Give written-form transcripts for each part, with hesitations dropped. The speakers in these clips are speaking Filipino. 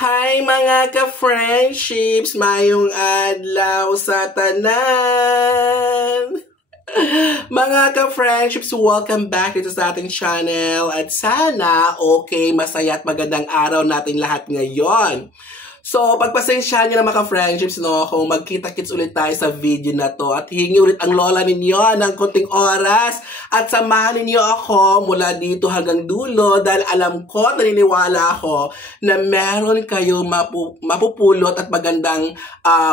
Hi mga ka-friendships! Mayong adlaw sa tanan! Mga ka-friendships, welcome back dito sa ating channel at sana okay, masaya at magandang araw natin lahat ngayon. So, pagpasensya nyo na mga friendships, no, kung magkita-kits ulit tayo sa video na to at hingi ulit ang lola ninyo ng konting oras at samahan ninyo ako mula dito hanggang dulo dahil alam ko, naniniwala ako na meron kayong mapupulot at magandang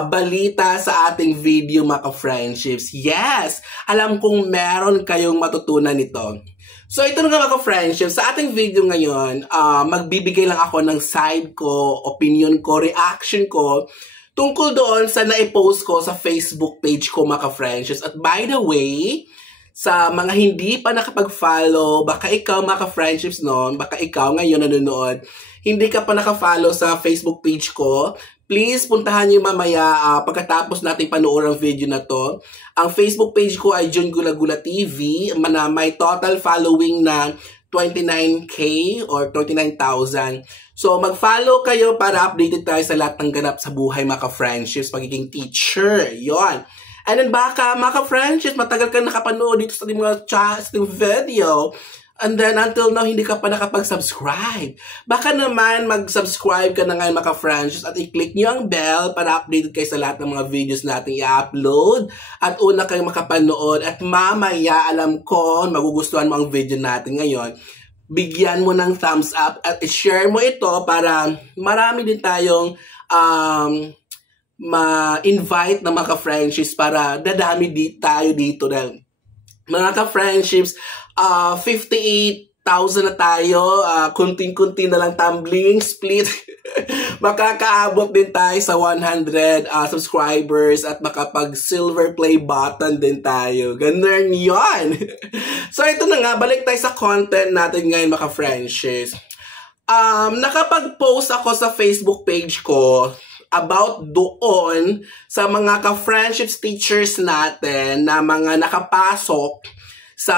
balita sa ating video mga friendships. Yes! Alam kong meron kayong matutunan nito. So, ito na nga mga friendships. Sa ating video ngayon, magbibigay lang ako ng side ko, opinion ko, reaction ko tungkol doon sa na-post ko sa Facebook page ko mga friendships. At by the way, sa mga hindi pa nakapag-follow, baka ikaw mga friendships noon, baka ikaw ngayon nanonood, hindi ka pa naka-follow sa Facebook page ko, please puntahan niyo mamaya pagkatapos natin panoorin ang video na to. Ang Facebook page ko ay Jun Gula Gula TV, na may total following na 29K or 29,000. So mag-follow kayo para updated tayo sa lahat ng ganap sa buhay mga friendships, pagiging teacher. Yon. And then baka mga friendships, matagal ka nakapanood dito sa ating video. And then, until now, hindi ka pa nakapag-subscribe. Baka naman, mag-subscribe ka na ngayon, mga friendships, at i-click nyo ang bell para updated kayo sa lahat ng mga videos natin i-upload. At una kayong makapanood. At mamaya, alam ko, magugustuhan mo ang video natin ngayon. Bigyan mo ng thumbs up at i-share mo ito para marami din tayong ma-invite na mga friendships para dadami tayo dito. Dahil, mga ka-friendships, 58,000 na tayo, kunting-kunti na lang tumbling, split. Makakaabot din tayo sa 100 subscribers at makapag-silver play button din tayo. Ganun yun. So ito na nga, balik tayo sa content natin ngayon mga friendships. Nakapag-post ako sa Facebook page ko about doon sa mga ka-friendships teachers natin na mga nakapasok sa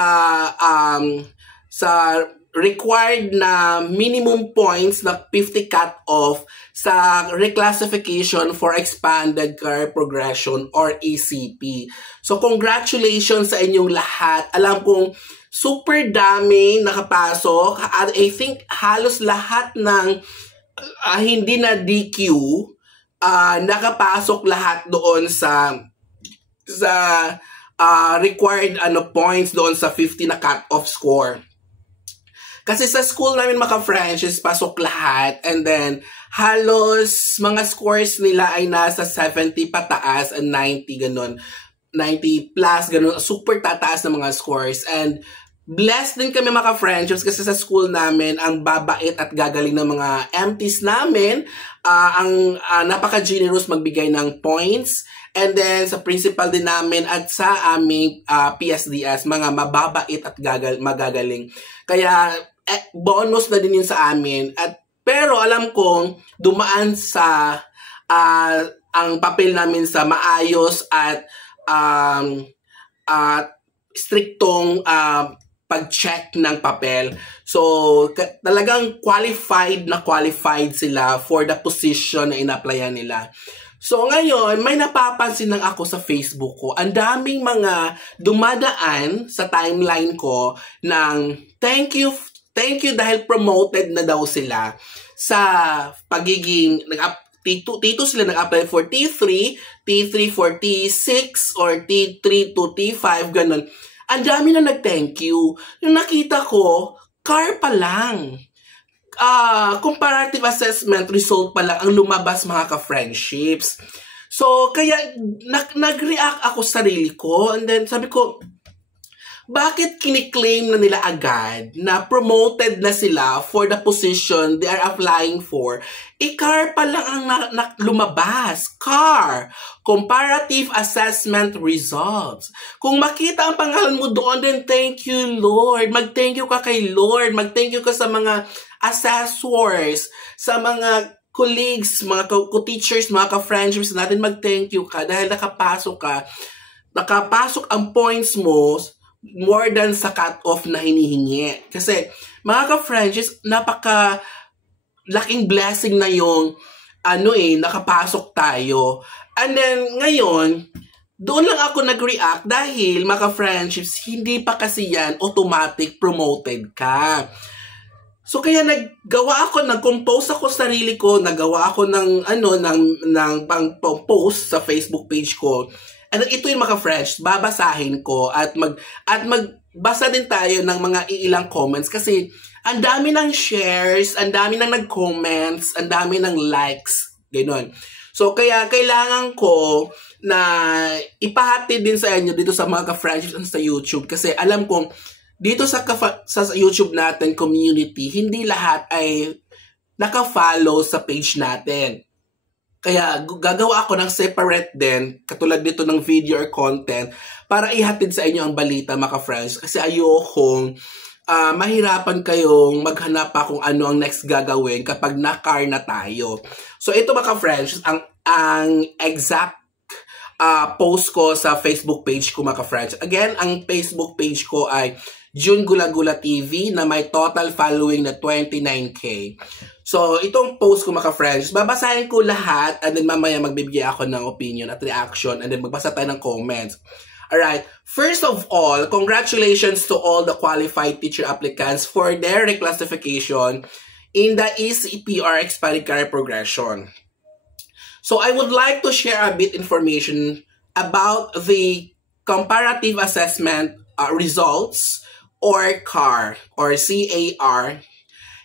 required na minimum points na 50 cut-off sa reclassification for expanded career progression or ECP. So congratulations sa inyong lahat. Alam kong super dami nakapasok. I think halos lahat ng hindi na DQ nakapasok lahat doon sa required points doon sa 50 na cut-off score. Kasi sa school namin mga friendships, pasok lahat. And then, halos mga scores nila ay nasa 70 pataas and 90 ganun. 90 plus ganun. Super tataas na mga scores. And blessed din kami mga friendships kasi sa school namin, ang babait at gagaling ng mga MTs namin, ang napaka-generous magbigay ng points. And then, sa principal din namin at sa aming PSDS, mga mababait at magagaling. Kaya, bonus na din yun sa amin. Pero alam kong dumaan sa ang papel namin sa maayos at striktong pag-check ng papel. So, talagang qualified sila for the position na in-applyan nila. So, ngayon, may napapansin lang ako sa Facebook ko. Ang daming mga dumadaan sa timeline ko ng thank you dahil promoted na daw sila sa pagiging, T2 sila nag-apply for T3 for T6, or T3 to T5, ganun. Ang dami na nag-thank you. Yung nakita ko, car pa lang. Comparative assessment result pa lang ang lumabas mga ka-friendships. So, kaya nag-react ako sa sarili ko. And then, sabi ko, bakit kiniklaim na nila agad na promoted na sila for the position they are applying for? Car pa lang ang lumabas. Car. Comparative assessment results. Kung makita ang pangalan mo doon, then thank you, Lord. Mag-thank you ka kay Lord. Mag-thank you ka sa mga assessors, sa mga colleagues, mga co-teachers, mga ka-friendships natin. Mag-thank you ka dahil nakapasok ang points mo more than sa cut-off na hinihingi. Kasi, mga ka-friendships, laking blessing na yung nakapasok tayo. And then, ngayon, doon lang ako nag-react dahil, mga friendships, hindi pa kasi yan automatic promoted ka. So, kaya nag-compose ako sa sarili ko, nagawa ako ng pang-post sa Facebook page ko. And then, ito yung mga friends, babasahin ko at magbasa din tayo ng mga ilang comments kasi ang dami ng shares, ang dami ng nag-comments, ang dami ng likes, gano'n. So, kaya kailangan ko na ipahati din sa inyo dito sa mga ka-friendships sa YouTube kasi alam kong dito sa YouTube natin community, hindi lahat ay naka-follow sa page natin. Kaya gagawa ako ng separate din, katulad dito ng video or content, para ihatid sa inyo ang balita, mga friends. Kasi ayokong mahirapan kayong maghanap pa kung ano ang next gagawin kapag na-car na tayo. So ito, mga friends, ang exact post ko sa Facebook page ko, mga friends. Again, ang Facebook page ko ay June Gula-Gula TV na may total following na 29K. So, itong post ko, mga friends, babasahin ko lahat and then mamaya magbibigay ako ng opinion at reaction and then magbasa tayo ng comments. Alright, first of all, congratulations to all the qualified teacher applicants for their reclassification in the ECPR Expanded Career Progression. So, I would like to share a bit information about the comparative assessment results or CAR or CAR.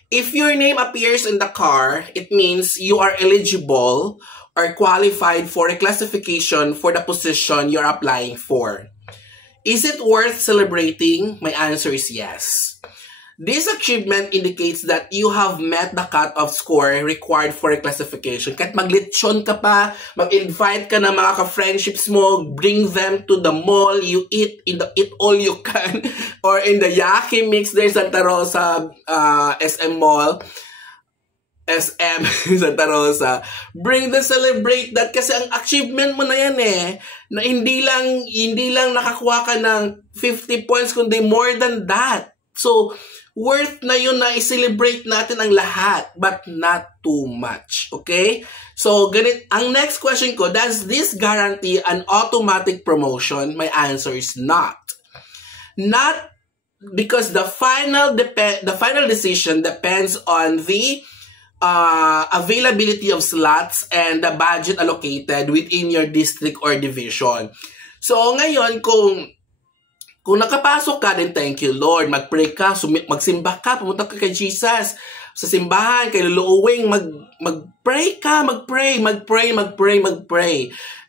If your name appears in the CAR, it means you are eligible or qualified for a classification for the position you're applying for. Is it worth celebrating? My answer is yes. This achievement indicates that you have met the cut-off score required for a classification. Kahit maglitsyon ka pa, mag-invite ka na mga ka-friendships mo, bring them to the mall, you eat all you can, or in the Yaki Mix there, Santa Rosa, SM Mall, SM Santa Rosa, bring the celebrate that kasi ang achievement mo na yan na hindi lang nakakuha ka ng 50 points kundi more than that. So, worth na yun na i-celebrate natin ang lahat, but not too much. Okay? So, ang next question ko, does this guarantee an automatic promotion? My answer is not. Not because the final decision depends on the availability of slots and the budget allocated within your district or division. So, ngayon, kung nakapasok ka, then thank you, Lord. Mag-pray ka, magsimba ka, pumunta ka kay Jesus. Sa simbahan, kay Luluwing, mag-pray ka, mag-pray.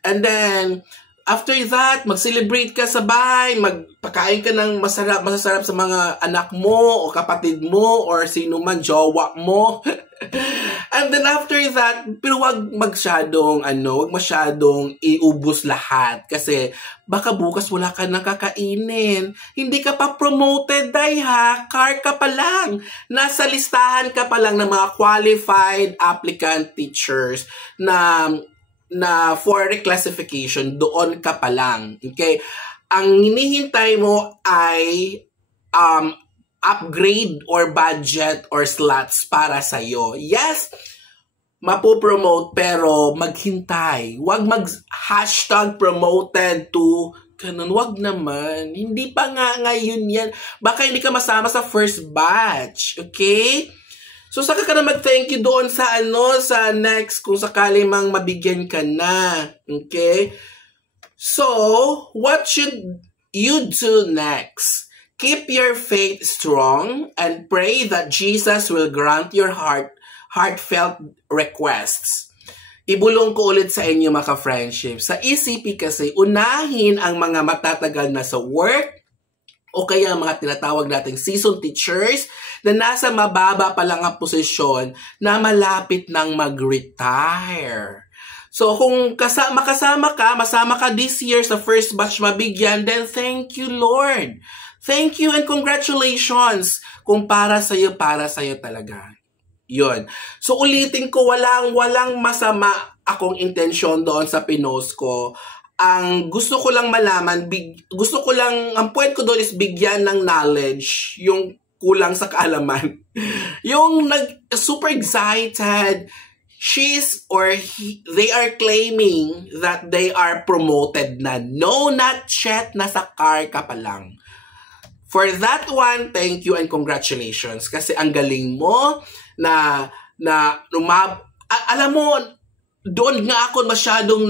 And then, after that, mag-celebrate ka sa bahay, magpakain ka ng masasarap sa mga anak mo, o kapatid mo, or sino man, jowa mo. And then after that, pero wag masyadong iubos lahat kasi baka bukas wala ka nang kakainin. Hindi ka pa promoted, car ka pa lang. Nasa listahan ka pa lang ng mga qualified applicant teachers na for reclassification, doon ka pa lang. Okay? Ang hinihintay mo ay upgrade or budget or slots para sa'yo. Yes, mapopromote pero maghintay. Huwag mag-hashtag promoted to ganun. Huwag naman. Hindi pa nga ngayon yan. Baka hindi ka masama sa first batch. Okay? So, saka ka na mag-thank you doon sa sa next kung sakali mang mabigyan ka na. Okay? So, what should you do next? Keep your faith strong and pray that Jesus will grant your heartfelt requests. Ibulong ko ulit sa inyo, mga friendship. Sa ECP kasi, unahin ang mga matatagal na sa work o kaya mga tinatawag nating seasoned teachers na nasa mababa pa lang ang posisyon na malapit nang mag-retire. So, kung masama ka this year sa first batch mabigyan, then thank you, Lord. Thank you and congratulations kung para sa'yo talaga. Yun. So, ulitin ko, walang masama akong intensyon doon sa pinost ko. Ang gusto ko lang malaman, ang point ko doon is bigyan ng knowledge yung kulang sa kaalaman. Yung super excited, they are claiming that they are promoted na. No, not yet. Nasa car ka pa lang. For that one, thank you and congratulations. Kasi ang galing mo alam mo, doon nga ako masyadong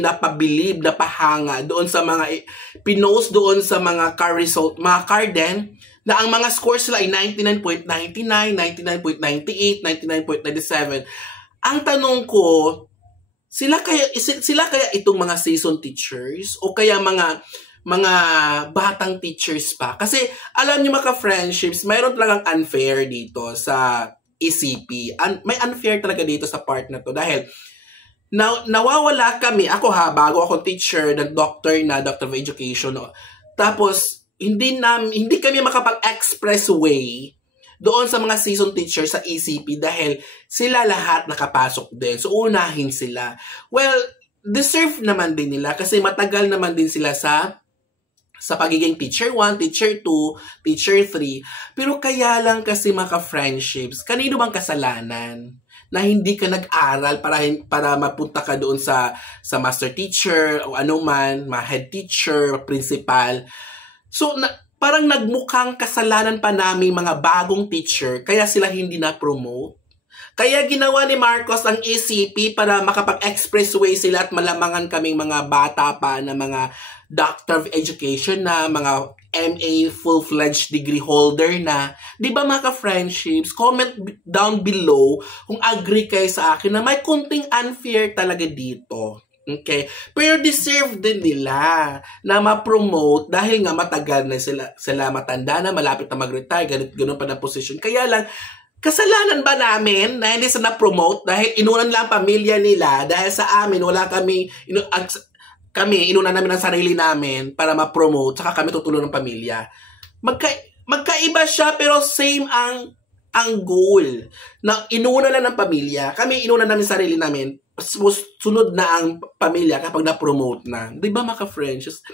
napabilib, napahanga doon sa mga pinost doon sa mga car result, mga car din, na ang mga scores sila ay 99.99, 99.98, 99.97. Ang tanong ko, sila kaya itong mga season teachers o kaya mga batang teachers pa? Kasi alam niyo mga friendships, mayroon talagang unfair dito sa ECP. May unfair talaga dito sa part na to dahil nawawala kami. Ako bago akong teacher, Doctor of Education. No? Tapos hindi kami makapag-express way doon sa mga season teachers sa ECP dahil sila lahat nakapasok din. So unahin sila. Well, deserve naman din nila kasi matagal naman din sila sa pagiging teacher 1, teacher 2, teacher 3. Pero kaya lang kasi mga friendships, kanino bang kasalanan na hindi ka nag-aral para mapunta ka doon sa master teacher o anuman, head teacher, principal. So, parang nagmukhang kasalanan pa namin mga bagong teacher kaya sila hindi na-promote. Kaya ginawa ni Marcos ang ECP para makapag-expressway sila at malamangan kaming mga bata pa na mga Doctor of Education na, mga MA full-fledged degree holder na. Di ba mga friendships? Comment down below kung agree kayo sa akin na may kunting unfair talaga dito. Okay? Pero deserve din nila na ma-promote dahil nga matagal na sila matanda na, malapit na mag-retire, ganun pa na position. Kaya lang, kasalanan ba namin na hindi sila na-promote dahil inunan lang pamilya nila dahil sa amin wala kami inunan namin ang sarili namin para ma-promote saka kami tutulong ng pamilya. Magkaiba siya pero same ang goal na inuna lang ng pamilya. Kami inunan namin sarili namin, sunod na ang pamilya kapag na-promote na. Di ba mga friends?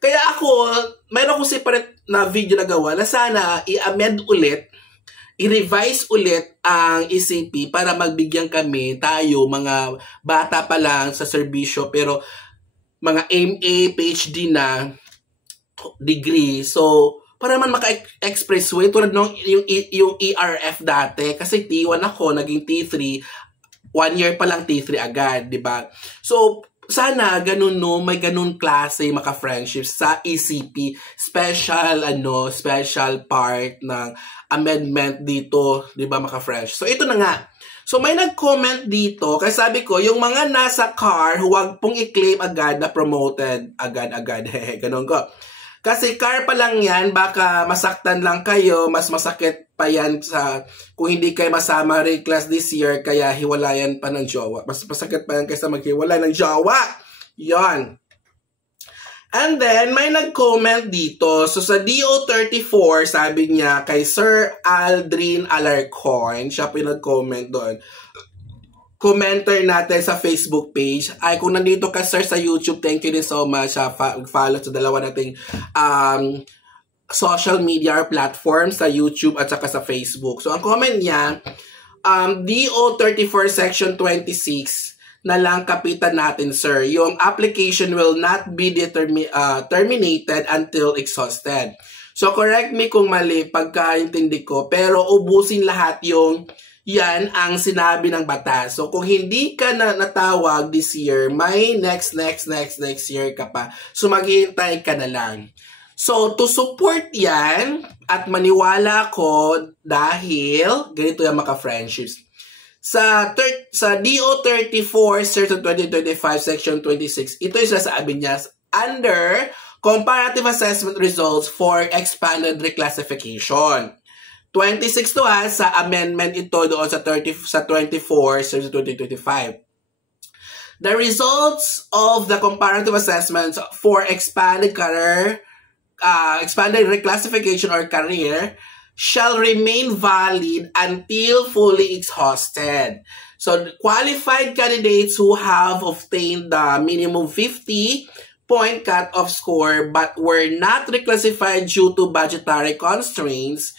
Kaya ako, mayroon akong separate na video na gawa na sana i-amend ulit, i-revise ulit ang ECP para magbigyan tayo, mga bata pa lang sa serbisyo, pero mga MA, PhD na degree. So, para naman maka-expressway, tulad nung yung ERF dati, kasi T1 ako, naging T3, 1 year pa lang T3 agad, di ba? So, sana ganun may ganun klase maka-friendships sa ECP, special part ng amendment dito, 'di ba maka-friendships. So ito na nga. So may nag-comment dito kasi sabi ko, yung mga nasa car, huwag pong i-claim agad na promoted agad-agad. Ganun ko. Kasi car pa lang yan, baka masaktan lang kayo, mas masakit pa yan kung hindi kayo masama reclass this year, kaya hiwalayan pa ng jowa. Mas masakit pa yan kaysa maghiwalay ng jowa. Yon. And then, may nag-comment dito. So, sa DO34, sabi niya kay Sir Aldrin Alarcon, siya pinag-comment doon. Commenter natin sa Facebook page. Ay, kung nandito ka, sir, sa YouTube, thank you din so much. Follow sa dalawa nating social media or platforms sa YouTube at saka sa Facebook. So, ang comment niya, DO34 Section 26 na lang kapitan natin, sir. Yung application will not be terminated until exhausted. So, correct me kung mali pagkaintindi ko, pero ubusin lahat yan ang sinabi ng batas. So, kung hindi ka natawag this year, may next year ka pa. So, maghihintay ka na lang. So, to support yan, at maniwala ko dahil, ganito yung maka-friendships. Sa DO34, Certain 2025, Section 26, ito yung sasabi niya, under Comparative Assessment Results for Expanded Reclassification. 26 to sa amendment ito doon sa 24, Certain 2025. The results of the comparative assessments for expanded reclassification or career shall remain valid until fully exhausted. So, qualified candidates who have obtained the minimum 50 point cut-off score but were not reclassified due to budgetary constraints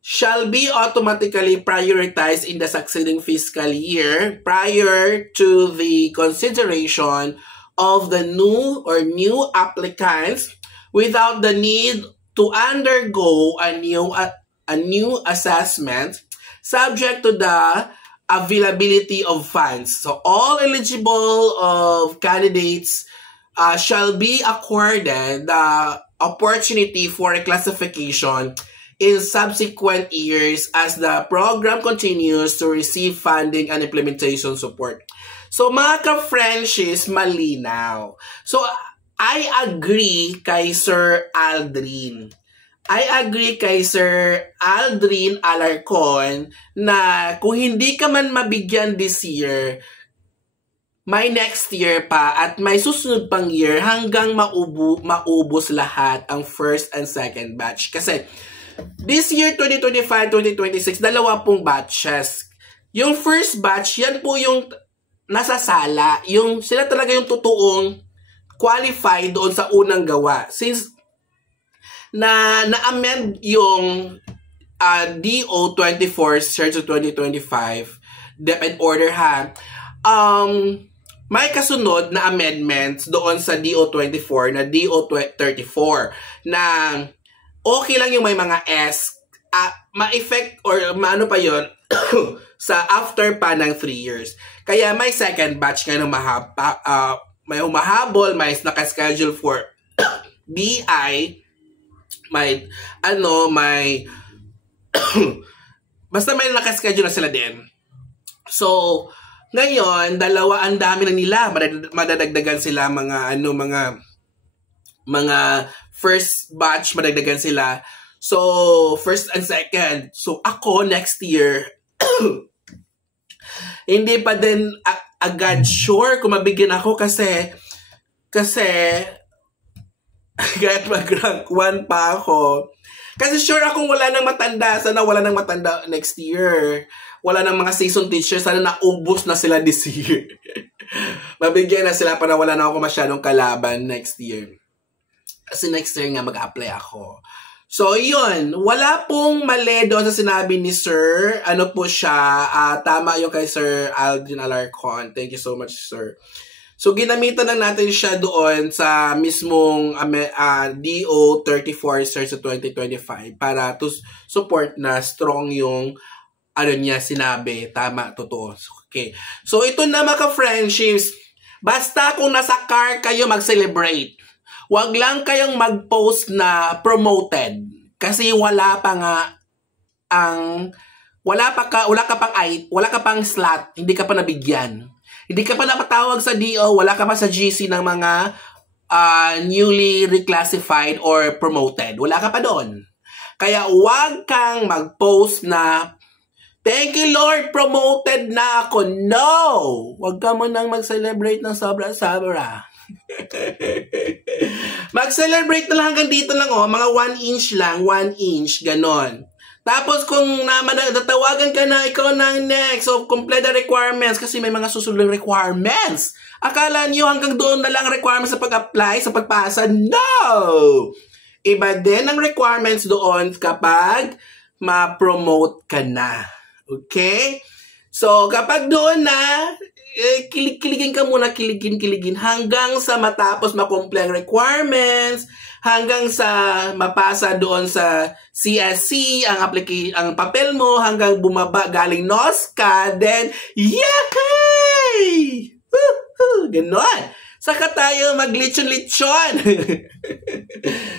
shall be automatically prioritized in the succeeding fiscal year prior to the consideration of the new applicants without the need to undergo a new assessment subject to the availability of funds. So all eligible of candidates shall be accorded the opportunity for reclassification in subsequent years as the program continues to receive funding and implementation support. So mga ka-Frenchies, malinaw. So I agree kay Sir Aldrin. I agree kay Sir Aldrin Alarcon na kung hindi ka man mabigyan this year, may next year pa at may susunod pang year hanggang maubos lahat ang first and second batch. Kasi this year 2025-2026, dalawa pong batches. Yung first batch, yan po yung nasa sala. Yung sila talaga yung totoong qualified doon sa unang gawa. Since na-amend yung DO 24 Search 2025 DepEd Order ha. May kasunod na amendments doon sa DO 24 na DO 34 na okay lang yung may mga S ma-effect or maano pa yon sa after pa ng 3 years. Kaya may second batch ngayon may humahabol, may naka-schedule for BI, may basta may naka-schedule na sila din. So ngayon, dalawa ang dami na nila, madadagdagan sila mga first batch, madagdagan sila. So, first and second. So, ako next year, hindi pa din agad sure kung mabigyan ako kasi kahit mag-rank 1 pa ako. Kasi sure akong wala nang matanda. Sana wala nang matanda next year. Wala nang mga season teachers. Sana naubos na sila this year. Mabigyan na sila para wala na ako masyadong kalaban next year. Kasi next year nga mag-apply ako. So, yun. Wala pong mali doon sa sinabi ni Sir. Ano po siya? Tama yung kay Sir Aldrin Alarcon. Thank you so much, Sir. So, ginamitan lang natin siya doon sa mismong DO 34 Search 2025 para to support na strong yung niya sinabi. Tama, totoo. Okay. So, ito na mga ka-friendships. Basta kung nasa car kayo mag-celebrate. Huwag lang kayong mag-post na promoted. Kasi wala pa nga wala ka pang slot, hindi ka pa nabigyan. Hindi ka pa napatawag sa DO, wala ka pa sa GC ng mga newly reclassified or promoted. Wala ka pa doon. Kaya huwag kang mag-post na, "Thank you Lord, promoted na ako." No! Huwag ka mo nang mag-celebrate ng sobra-sobra. Mag-celebrate na lang hanggang dito lang, mga 1 inch lang, 1 inch, ganon. Tapos kung natawagan ka na, ikaw na next. So, complete the requirements kasi may mga susunod requirements. Akala niyo hanggang doon na lang requirements sa pag-apply, sa pagpasa? No! Iba din ang requirements doon kapag ma-promote ka na. Okay? So, kapag doon na, kiligin ka muna, kiligin hanggang sa matapos ma-complete ang requirements, hanggang sa mapasa doon sa CSC ang papel mo, hanggang bumaba galing NOSCA, then yay! Woohoo! Ganon. Saka tayo maglitsyon-litsyon.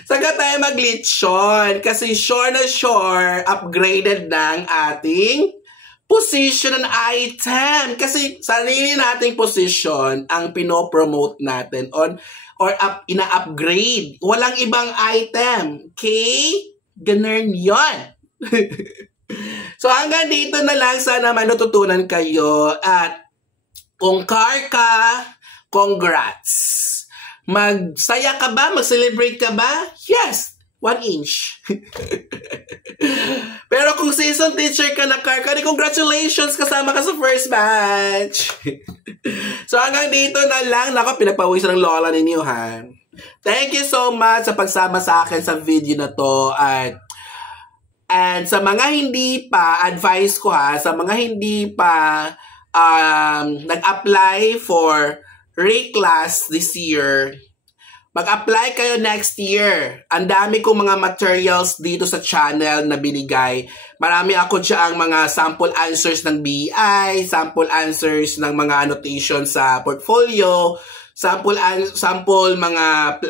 Saka tayo maglitsyon kasi sure na sure upgraded ng ating position and item. Kasi sarili nating position ang pinopromote natin or ina-upgrade. Walang ibang item. Okay? Ganun yun. So hanggang dito na lang. Sana manututunan kayo. At kung car ka, congrats. Magsaya ka ba? Mag-celebrate ka ba? Yes! 1 inch. Pero kung season teacher ka na car ka, congratulations, kasama ka sa first batch. So hanggang dito na lang. Nako, pinagpawisan ng lola ninyo ha. Thank you so much sa pagsama sa akin sa video na to. And sa mga hindi pa, advice ko ha, sa mga hindi pa nag-apply for reclass this year, mag-apply kayo next year. Ang dami kong mga materials dito sa channel na binigay. Marami ako dyan mga sample answers ng BI, sample answers ng mga annotations sa portfolio, sample mga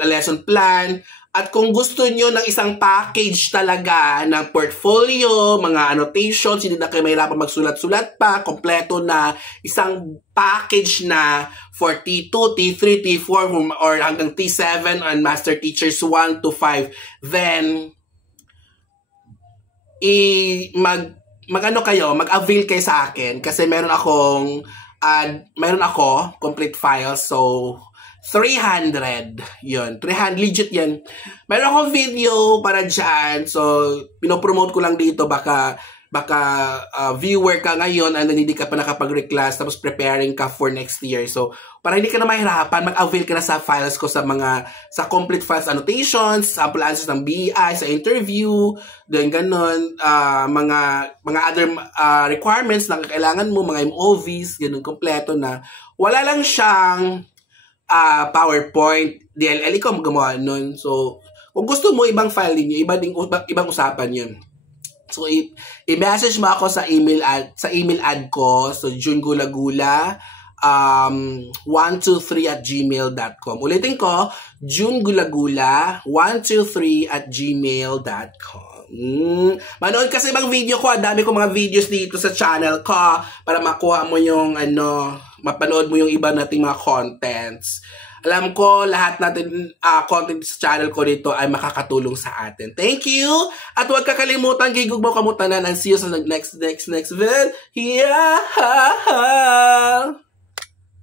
lesson plan. At kung gusto nyo ng isang package talaga ng portfolio, mga annotations, hindi na kayo mahirapan magsulat-sulat pa, kompleto na isang package na for T2, T3, T4, or hanggang T7 and Master Teachers 1 to 5, then mag-avail kayo sa akin kasi meron ako complete files, so 300. Yun. 300. Legit yan. Meron akong video para dyan. So, pinopromote ko lang dito. Baka viewer ka ngayon and hindi ka pa nakapag-reclass tapos preparing ka for next year. So, para hindi ka na mahirapan, mag-avail ka na sa files ko sa complete files annotations, sample answers ng BI, sa interview, then ganun, mga other requirements na kailangan mo, mga MOVs, ganun, kompleto na. Wala lang siyang PowerPoint, DLL, ikaw magawa nun. So, kung gusto mo, ibang file ninyo, ibang usapan yun. So, i-message mo ako sa email ad ko, so jungulagula 123@gmail.com. Ulitin ko, jungulagula123@gmail.com. Manood kasi ibang video ko, dami ko mga videos dito sa channel ko para makuha mo yung mapanood mo yung iba nating mga contents. Alam ko, lahat natin content sa channel ko dito ay makakatulong sa atin. Thank you! At huwag kakalimutan, gigugmaw kamutanan, and see you sa next video. Yeah!